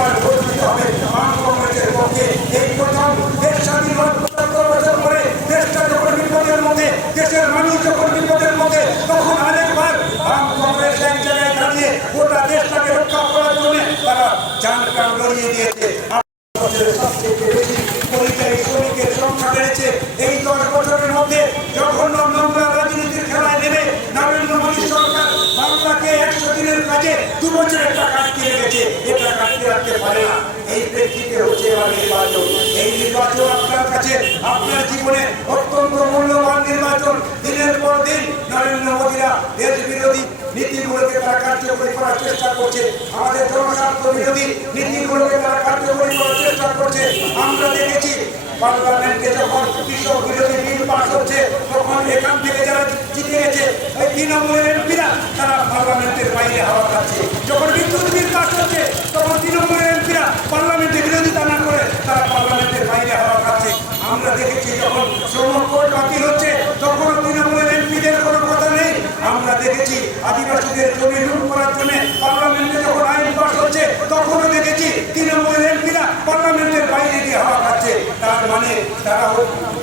এবার ভোট হবে বাম কংগ্রেসের পক্ষে এই প্রথম দেশ স্বাধীন পঁচাত্তর বছর পরে দেশটা যখন বিপদের মধ্যে দেশের মানুষ যখন বিপদের মধ্যে তখন আরেকবার বাম কংগ্রেস এক গোটা দেশটাকে রক্ষা করার জন্য তারা যান দিয়েছে। সবচেয়ে কাজে দু বছরের টাকা আটকে রেখেছে এটা কাটতে রাখতে পারে না। এই প্রেক্ষিতে হচ্ছে এবার নির্বাচন। এই নির্বাচন আপনার কাছে, আপনার জীবনে অত্যন্ত মূল্যবান নির্বাচন। দিনের পর দিন নরেন্দ্র মোদীরা দেশ বিরোধী নীতিগুলোকে তারা কার্যকরী করার চেষ্টা করছে। আমাদের জনস্বার্থ বিরোধী নীতিগুলোকে তারা কার্যকরী করার চেষ্টা করছে। আমরা দেখেছি পার্লামেন্টে যখন কৃষক বিরোধী বিল পাস হচ্ছে তখন এখান থেকে যারা জিতে গেছে ওই তৃণমূলের এমপিরা তারা পার্লামেন্টের বাইরে হাওয়া খাচ্ছে। যখন বিদ্যুৎ বিল হচ্ছে, তখন তৃণমূলের এমপিরা পার্লামেন্টে বিরোধিতা না করে তারা পার্লামেন্টের বাইরে হাওয়া খাচ্ছে। আমরা দেখেছি যখন শ্রম কোড বাতিল হচ্ছে তখন তৃণমূলের এমপিদের কোনো কথা নেই। আমরা দেখেছি আদিবাসীদের জমি লুট করার জন্য পার্লামেন্টে যখন আইন পাস হচ্ছে, তখনও দেখেছি তৃণমূলের এমপিরা পার্লামেন্টের বাইরে গিয়ে হাওয়া খাচ্ছে। তার মানে তারা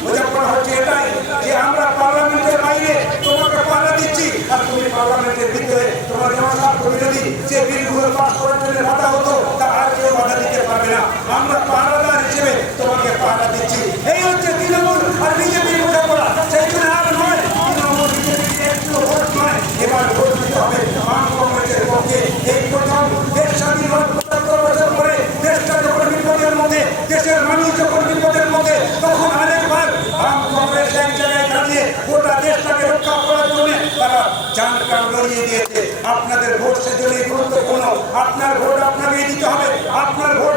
বোঝা করা হচ্ছে এটাই যে আমরা পার্লামেন্টের বাইরে তোমাকে পাহারা দিচ্ছি আর তুমি পার্লামেন্টের ভিতরে তোমার জনস্বার্থ বিরোধী যে বিলগুলো পাস করার জন্য বাধা হতো তা আর কেউ বাধা দিতে পারবে না আমরা পাহারাদার হিসেবে তোমাকে পাহারা দিচ্ছি। এই হচ্ছে তৃণমূল আর বিজেপির বোঝাপড়া সেই জন্য আর নয়, তৃণমূল বিজেপি একটু ভোট নয়, এবার ভোট দিতে হবে। বাম কংগ্রেসের পক্ষে এই প্রথম দেশ স্বাধীন হওয়ার পঁচাত্তর বছর পরে দেশটা যখন বিপদের মধ্যে, দেশের মানুষ যখন বিপদের মধ্যে, তখন আরেকবার বাম কংগ্রেস এক জায়গায় দাঁড়িয়ে গোটা দেশটাকে রক্ষা করার জন্য তারা যান প্রাণ লড়িয়ে দিয়েছে। আপনাদের ভোট সেজন্যই গুরুত্বপূর্ণ। আপনার ভোট আপনাকেই দিতে হবে। আপনার ভোট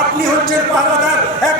আপনি হচ্ছেন পাহারাদার একটা